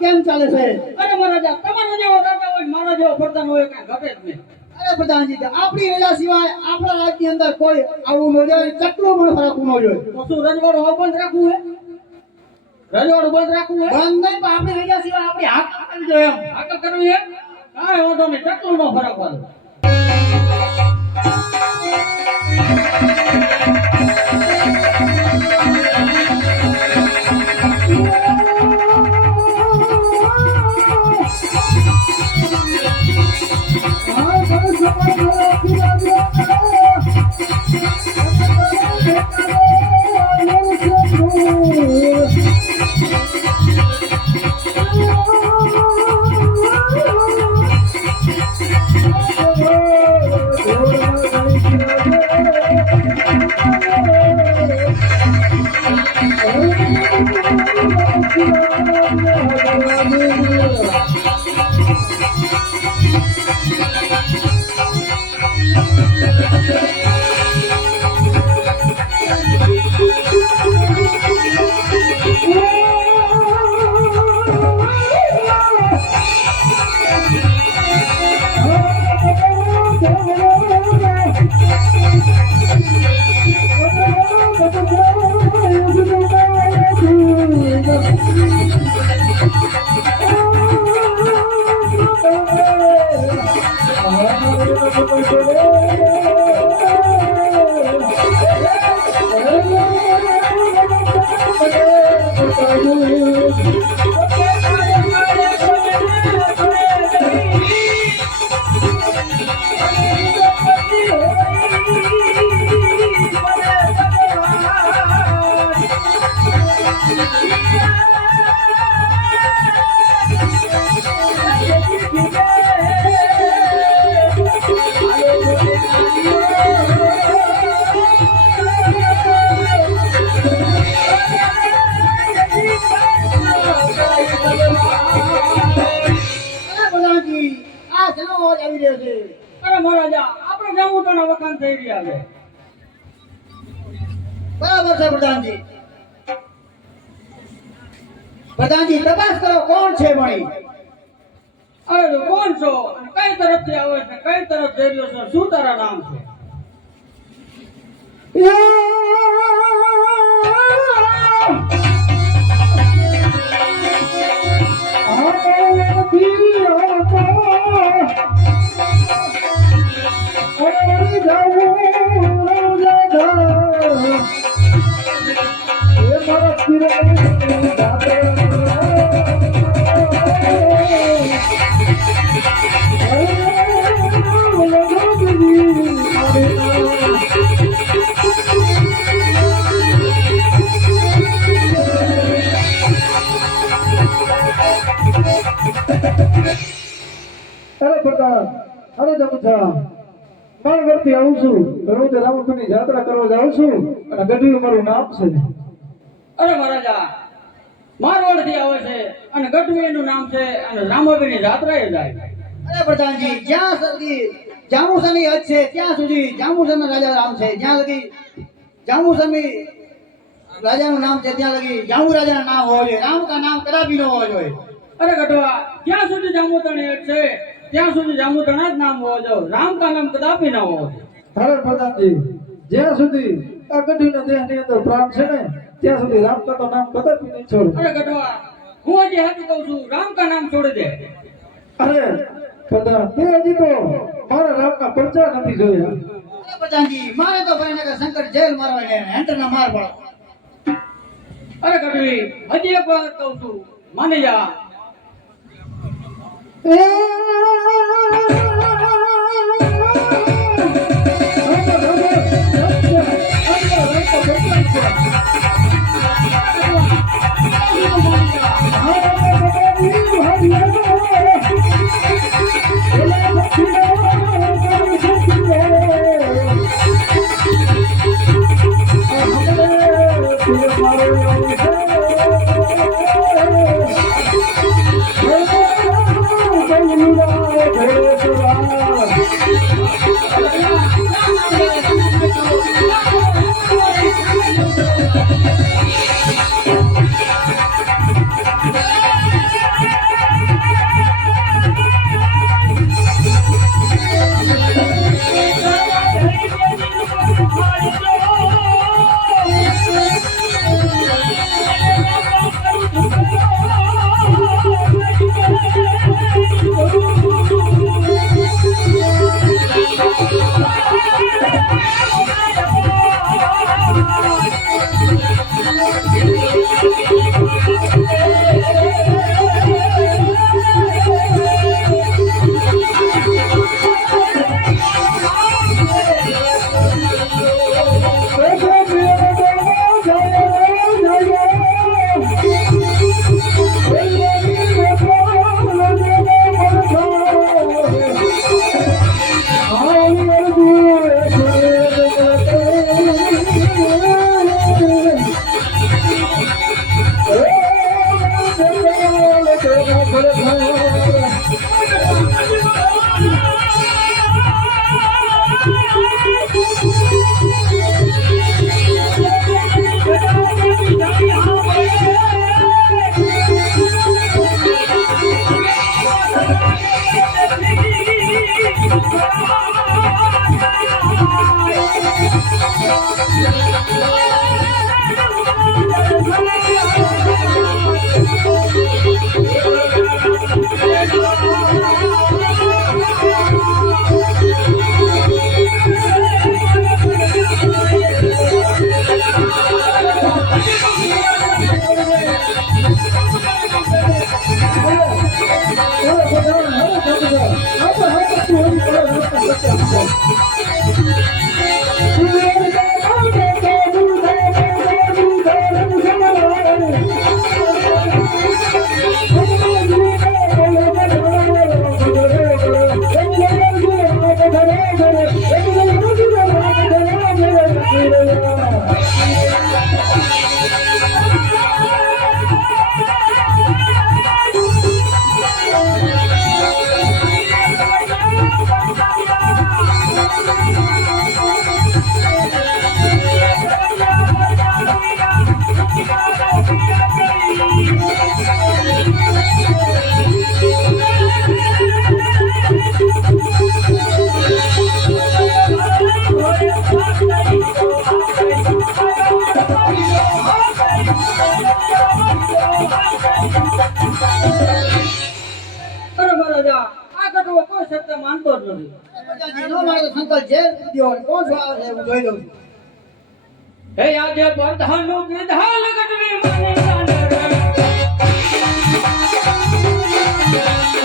કેમ ચાલે છે? અરે મહારાજા, તમારો જેવો રાજા હોય મારો જેવો પ્રધાન હોય કાંઈ ઘટે જ નહીં. અરે પ્રધાનજી, આપણી રજા સિવાય આપણા રાજ્યની અંદર કોઈ આવું ન જોઈએ, ચકલું પણ ફરકવું ન જોઈએ. તો શું રજવાડું બંધ રાખવું હે? રજવાડું બંધ રાખવું હે? બંધ નહીં, પણ આપણી રજા સિવાય આપણી હાક કરવી જોઈએ. હાક કરવી હે? કાંઈ વાંધો નહીં, ચકલું નો ફરકવા દો. અરે મહારાજા, આપણે જવું તો વખાણ થઈ રહ્યા છે. બરાબર છે પ્રધાનજી. પ્રધાનજી, તપાસ કરો કોણ છે મણી? અરે તું કોણ છો? અને કઈ તરફથી આવે છે? કઈ તરફ જઈ રહ્યો છો? શું તારા નામ છે? અરે પ્રધાન, અરે જમુછા, માણવરથી આવું છું. રોજ રામપુરની જાત્રા કરવા જાઉં છું અને ગઢવી મારું નામ છે. અરે મહારાજા, મારવાડથી આવે છે અને ગઢવીનું નામ છે અને રામાવીરની જાત્રાએ જાય. અરે પ્રધાનજી, જ્યાં સુધી જાંબુસરની હદ છે ત્યાં સુધી જાંબુસરના રાજા રામ છે. જ્યાં લગી જાંબુસરની રાજાનું નામ છે ત્યાં લગી જાંબુ રાજાનું નામ હોવું જોઈએ. રામ કા નામ કદાપી ન હોવું જોઈએ. અરે ગઢવા, જ્યાં સુધી જાંબુતણી હેઠ છે ત્યાં સુધી જાંબુતણા જ નામ હોવો જોઈએ. રામ કા નામ કદાપી ના હોવો જોઈએ. અરે પ્રધાનજી, જ્યાં સુધી આ ગઢવીના દેહની અંદર પ્રાણ છે ને ત્યાં સુધી રામ કા તો નામ કદાપી નહીં છોડે. અરે ગઢવા, હું હજી હાથી કહું છું, રામ કા નામ છોડી દે. અરે પ્રધાન, તે હજી તો મારા રામના પરચા નથી જોયા. અરે પ્રધાનજી, મારે તો ભાઈને કે શંકર જેલ મારવા લે હેન્ટરના માર પડો. અરે ગઢવી, હજી એક વાર કહું છું, માની જા. માનતો જ નથી. નો મારે તો શંકર જેલ દીધો કોણ છો આવે છે હું જોઈ લઉં છું. હે આજે બધાનું વિધાન ગઢવી મને જાણે રે.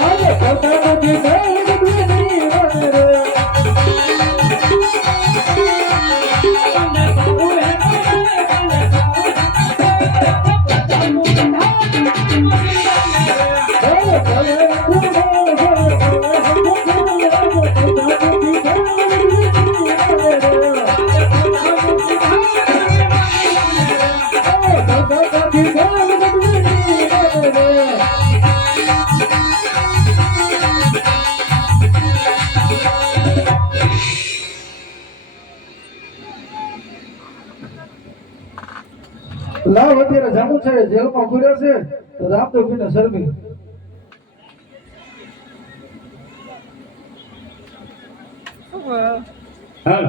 આજે પોતાનું વિધાન ગઢવી મને રે. અને બાબુ હે અને બાબુ પોતાનું વિધાન મને જાણે રે. લાવ અત્યારે જામુ છે જેલમાં પૂર્યા છે રામદેવજીને શરમી હાલ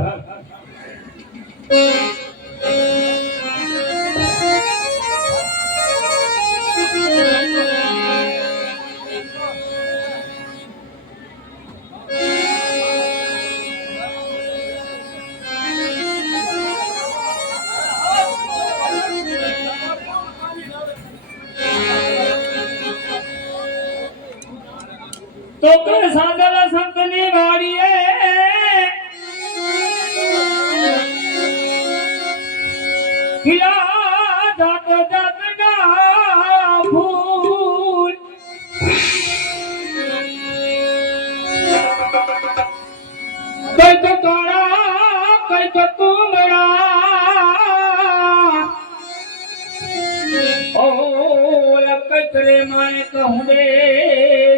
તો કર સાદલા સંતની વાડીએ ખીલા જાત જાતના ફૂલ કઈક કાળા કઈક તુમડા ઓલ કઈક રે માય કહું દે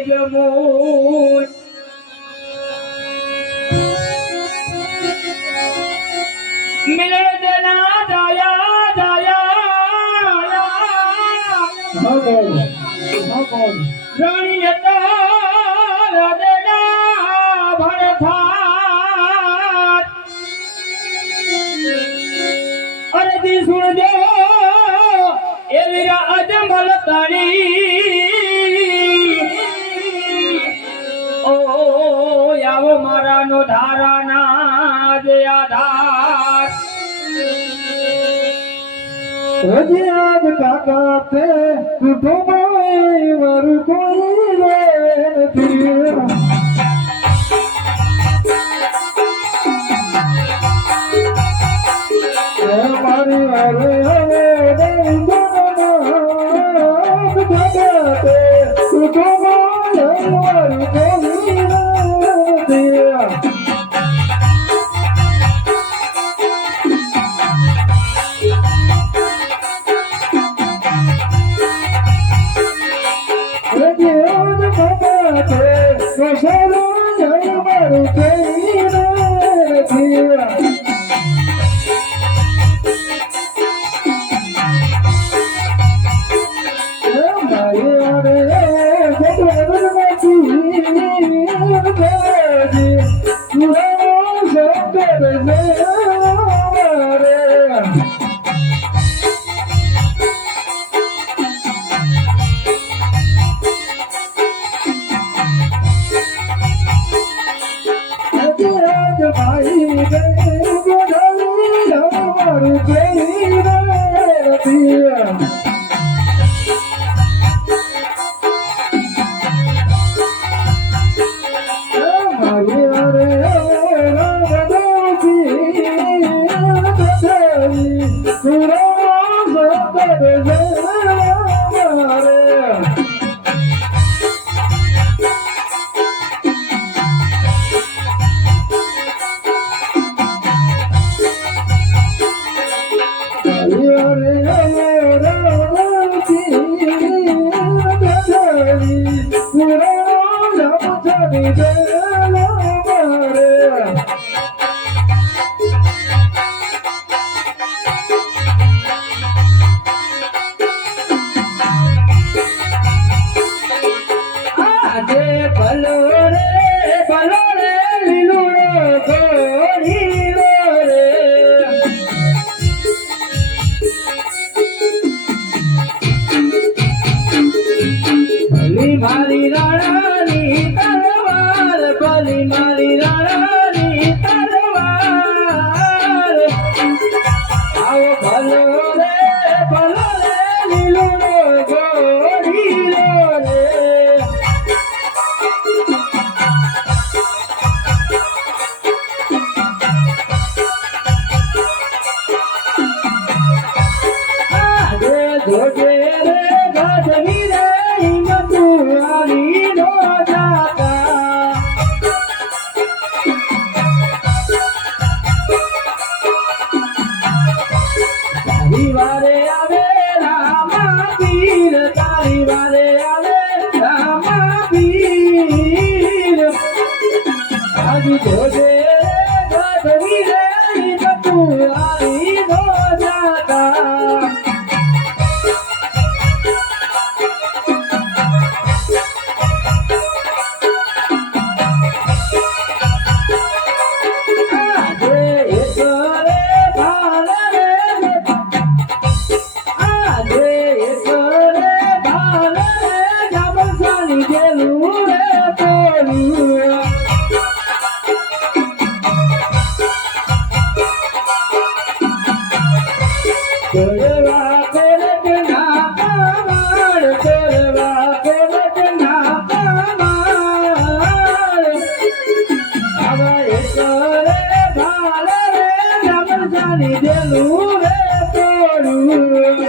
જમૂન મિલે દેના જાયા જાયા હા બોલ રાણી હતા દેના ભરથાર અરજી સુણજો એ વીરા અજમલ તારી ઓ આવો મારાનો ધારાના જે આધાર હજી આજ કાકા તે કુટુંબોય વર કોઈ રે નથી મારી વારે હવે દઈ જગતે કુટુંબોય વર કોઈ નથી મારી રાણાની તલવાર ભલી મારી રાણાની તલવાર આવો ભલો રે લીલો ગોરીલો રે આજે જોજે રે ગાઢવી રે હિંમતુઆરી નો જાતા તારી વારે આવે રામા પીર તારી વારે આવે રામા પીર આજે જોજે ગાઢવી રે હિંમતુઆરી નો જાતા જાની જેલું રે તોડ્યું તોડવા કોરટના પાર તોડવા કોરટના પાર આવા એકરે ભાલે રે રામ જાની જેલું રે તોડ્યું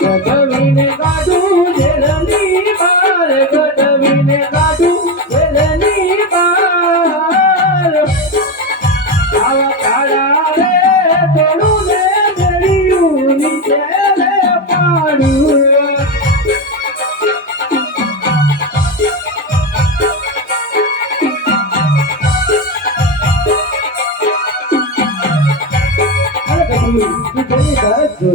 ગઢવીને કાઢું જેલની બાર ગઢવીને કાઢું જેલની બાર આવા કાળા રે તોડું ને જડિયું નીચે રે પાડું અરે ગઢવી તું જલ્દી ઘર જો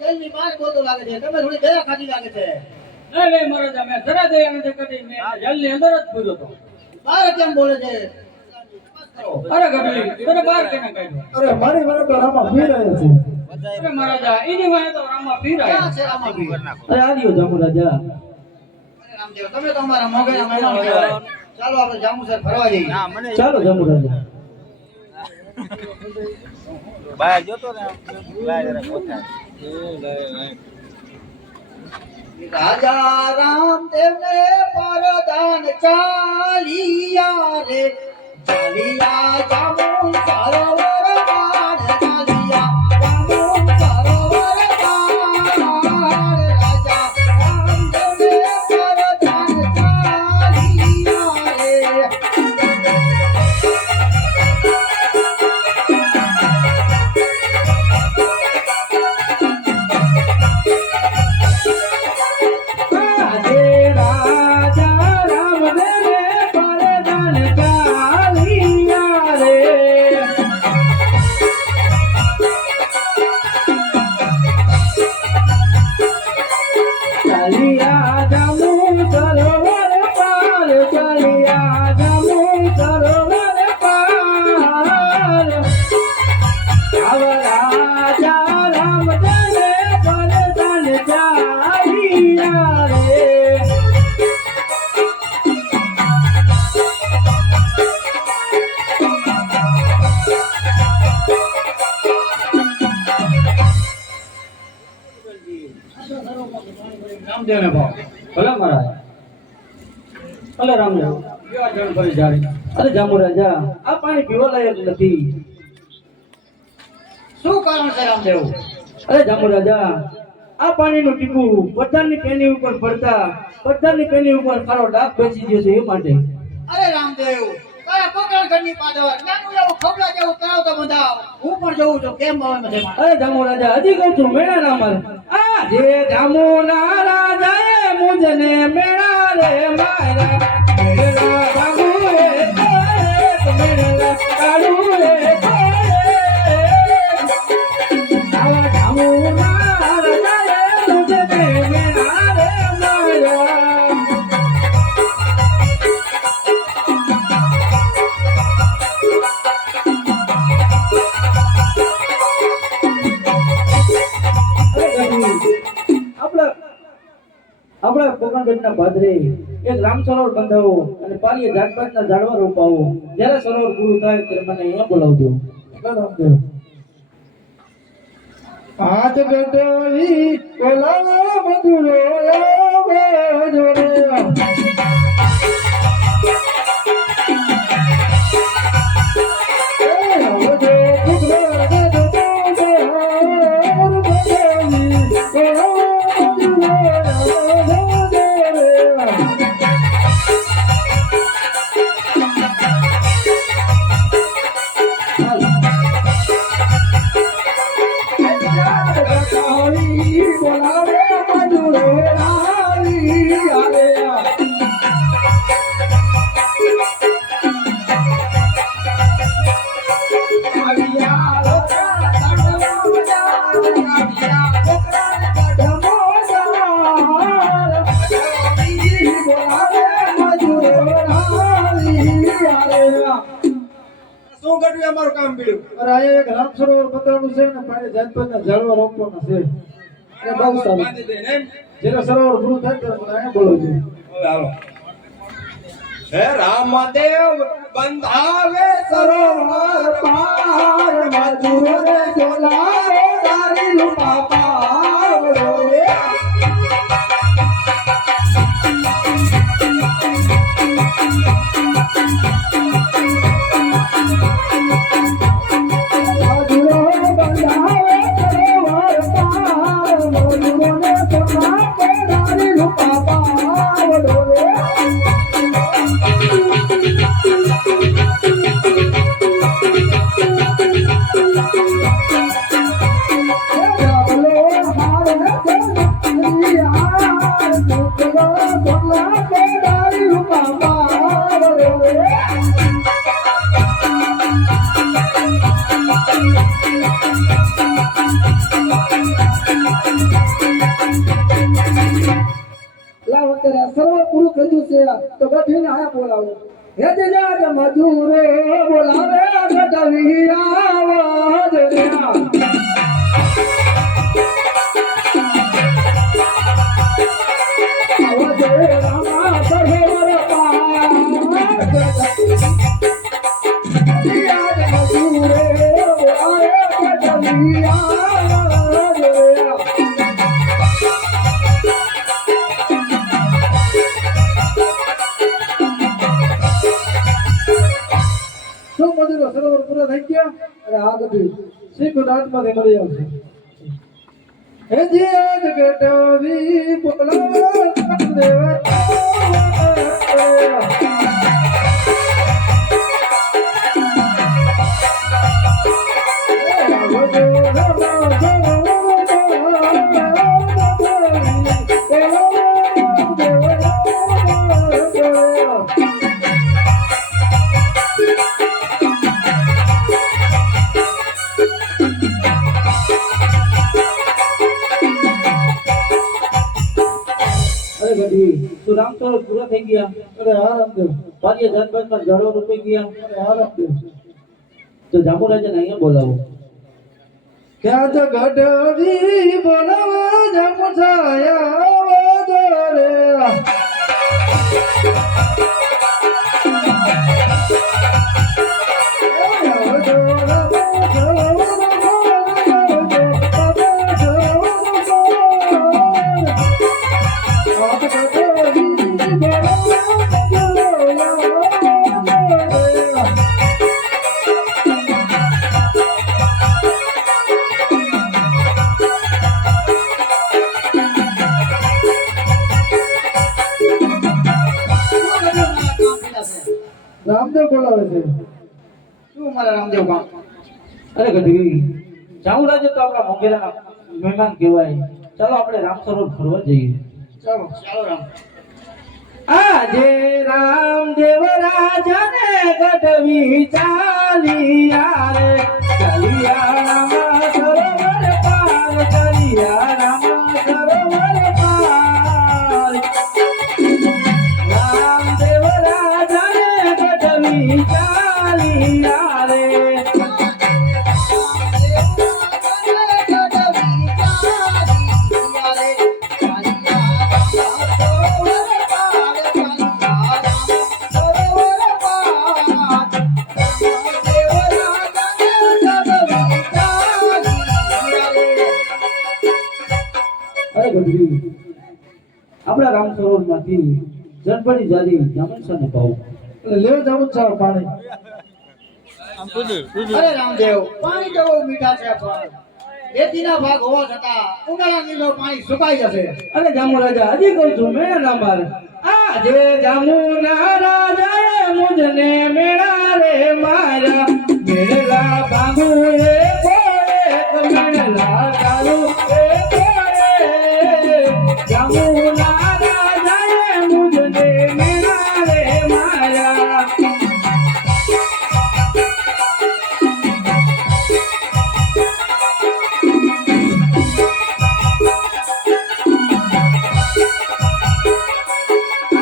જેલની બહાર બોલતો લાગે છે. તમે થોડી દયા ખાધી લાગે છે. નહીં મહારાજા મેં જરા દયા નથી કરી મેં જેલની અંદર જ પૂર્યો હતો બહાર કેમ બોલે છે? અરે ગઢવી તને બહાર કેને કાઢ્યો અરે મારી મને તો રામા પી રહ્યા છે અરે મહારાજા એની વાહે તો રામા પીરાય ક્યાં છે રામાપીર? અરે આદિયો જામુ રાજા અરે રામદેવ, તમે તો અમારા મોગેના મહેમાન કહેવાય. ચાલો આપણે જાંબુસર ફરવા જઈએ. ચાલો જામુ રાજા બહાર જોતો ને લાય જરા કોથા રાજા રામદેવ ને પરદાન ચાલિયા રે ચાલિયા જામુ સરોવર પાર ચાલિયા જામુ સરોવર પાર રાજા રામદેવ ને પરદાન ચાલિયા રે રામદેવને ભાવ ભલે મહારાજ ભલે રામદેવ કેવા જણ ભરી જાય અરે જામુ રાજા આ પાણી પીવા લાયક નથી શું કારણ છે રામદેવ? અરે જામુ રાજા આ પાણીનું ટીપું પથ્થરની પેની ઉપર પડતા પથ્થરની પેની ઉપર ખારો ડાઘ બેસી ગયો છે એ માટે અરે રામદેવ, તારા કોકણગઢની પાદર નાનું એવું ખબલા જેવું તળાવ તો બંધાવ. હું પણ જોઉં છું કેમ આવે છે એમાં. અરે જામુ રાજા હજી કહું છું મેળા ના મારે આ જે જામુ ના રાજાએ મુજને મેળા રે મારા મેળા જામુ રે મેળા કાળુ રે આવા જામુ ના રાજાએ મુજને મેળા રે મારા આપણા કોકણગઢના ભાદરે એક રામ સરોવર બંધાવો અને પાલીએ જાતપાતના ઝાડવા રોપાવો. જ્યારે સરોવર પૂરું થાય ત્યારે મને અહીંયા બોલાવજો. રામદેવ આજ ગઢવી બોલાવા મધુરો આવજો રે આવજો બોલાવે મજૂરે આવી આવે શું કર્યું અમારું કામ પીડ્યું? અરે આ એક રામ સરોવર બતાવવાનું છે ને પાણી જાતપાતના ઝાડવા રોપવાના છે એ બહુ સારું બાંધી દઈને એમ? જેને સરોવર પૂરું થાય ત્યારે મને અહીંયા બોલાવજો હવે હાલો. હે રામદેવ બંધાવે સરોવર પાર મજૂરે બોલાવે તારી રૂપા પાવડો રે. મજૂરો બંધાવે સરોવર પાર મજૂરોને બોલાવે તારી રૂપા પાવડો રે સરોવર પૂરું કર્યું છે તો ગઢવીને આયા બોલાવો હે દિલાજ મજૂરે બોલાવે ગઢવી આવજ રે આવજે રામા સરોવર પાર દિલાજ મજૂરે બોલાવે ગઢવી આવજ રે શું મંદિરો સરોવર પૂરા થઈ ગયા અરે આ બધું શીખ દાંતમાંથી મળી આવશે હે જીત ગટવી બોલાવે દેવા અરે ગઢવી તું રામ સરોવર પૂરા થઈ ગયા અરે હા રામદેવ પાછી જાતભાતમાં ઝાડો રોપાઈ ગયા અરે હા રામદેવ તો જાંબુ રાજાને અહીંયા બોલાવો ક્યાં તો ગઢવી બોલાવા જાંબુ છાયા રે રામદેવ બોલાવે છે શું મારા રામદેવ કામ? અરે ગઢવી જાંબુ રાજા તો આપણા મોગેરાના મહેમાન કહેવાય ચાલો આપણે રામ સરોવર ફરવા જઈએ ચાલો ચાલો રામ. આજે રામદેવ રાજાને ગઢવી ચાલિયા રે ચાલિયા રામા સરોવર પાર ચાલિયા રામા સરોવર પાર રામદેવ રાજાને ગઢવી ચાલિયા રે અરે ગઢવી આપણા રામ સરોવરમાંથી જનપડી જારી જામનસાને પાવ લેવ જામનસા પાણી આમ પૂછ્યું અરે રામદેવ પાણી તો બહુ મીઠા છે પણ રેતીના ભાગ હોવા છતાં ઉનાળાની અંદર પાણી સુકાઈ જશે. અરે જામુ રાજા હજી કહું છું મેળા ના માર આજે જામુના રાજાએ મુજને મેળા રે મારા મેળા ભાગુ રે કોરે મેળા કાલુ રે કોરે જામુના રાજાએ મુજને મેળા રે મારા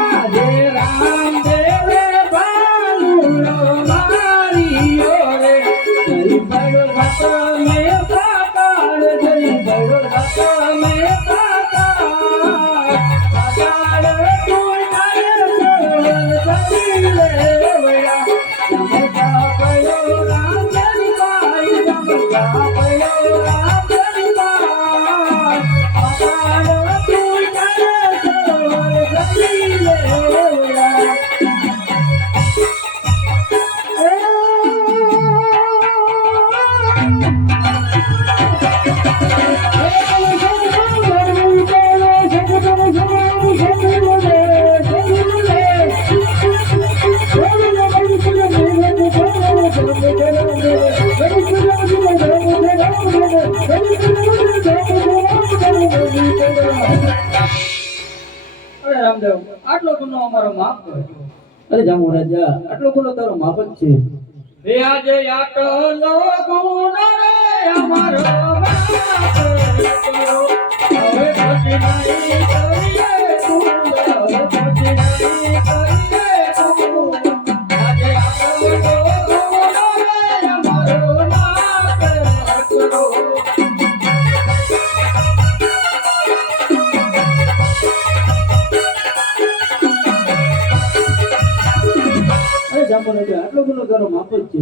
આજે રામદેવે ભાલુડો માર્યો રે જઈ બળો હાથ મે પાતાળ જઈ બળો હાથ મે પાતાળ પાતાળ તું નાય સરી રે વયા નમતા પયો રામ જની પાઈ નમતા પયો રામ જની પાઈ પાતાળ તું નાય સરી રે વયા અરે રામદેવ આટલો ગુનો અમારો માફ કરજો. અરે જામુ રાજા આટલો ગુનો તારો માફ જ છે હે આજે આટલો ગુનો રે અમારો માફ કરજો. હવે પછી નહીં કરીએ કુંડ, હવે પછી નહીં કરીએ કુંડ. આજે આટલો ગુનો રે અમારો માફ કરજો. અરે જામુ રાજા આટલો ગુનો તારો માફ જ છે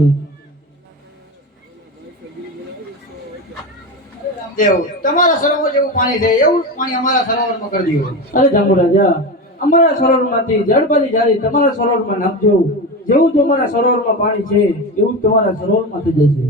રામદેવ, તમારા સરોવર જેવું પાણી છે એવું પાણી અમારા સરોવરમાં કરી દો. અરે જામુ રાજા અમારા સરોવરમાંથી જળબાજી જારી તમારા સરોવરમાં નાખજો જેવું તમારા સરોવરમાં પાણી છે એવું જ તમારા સરોવરમાં થઈ જશે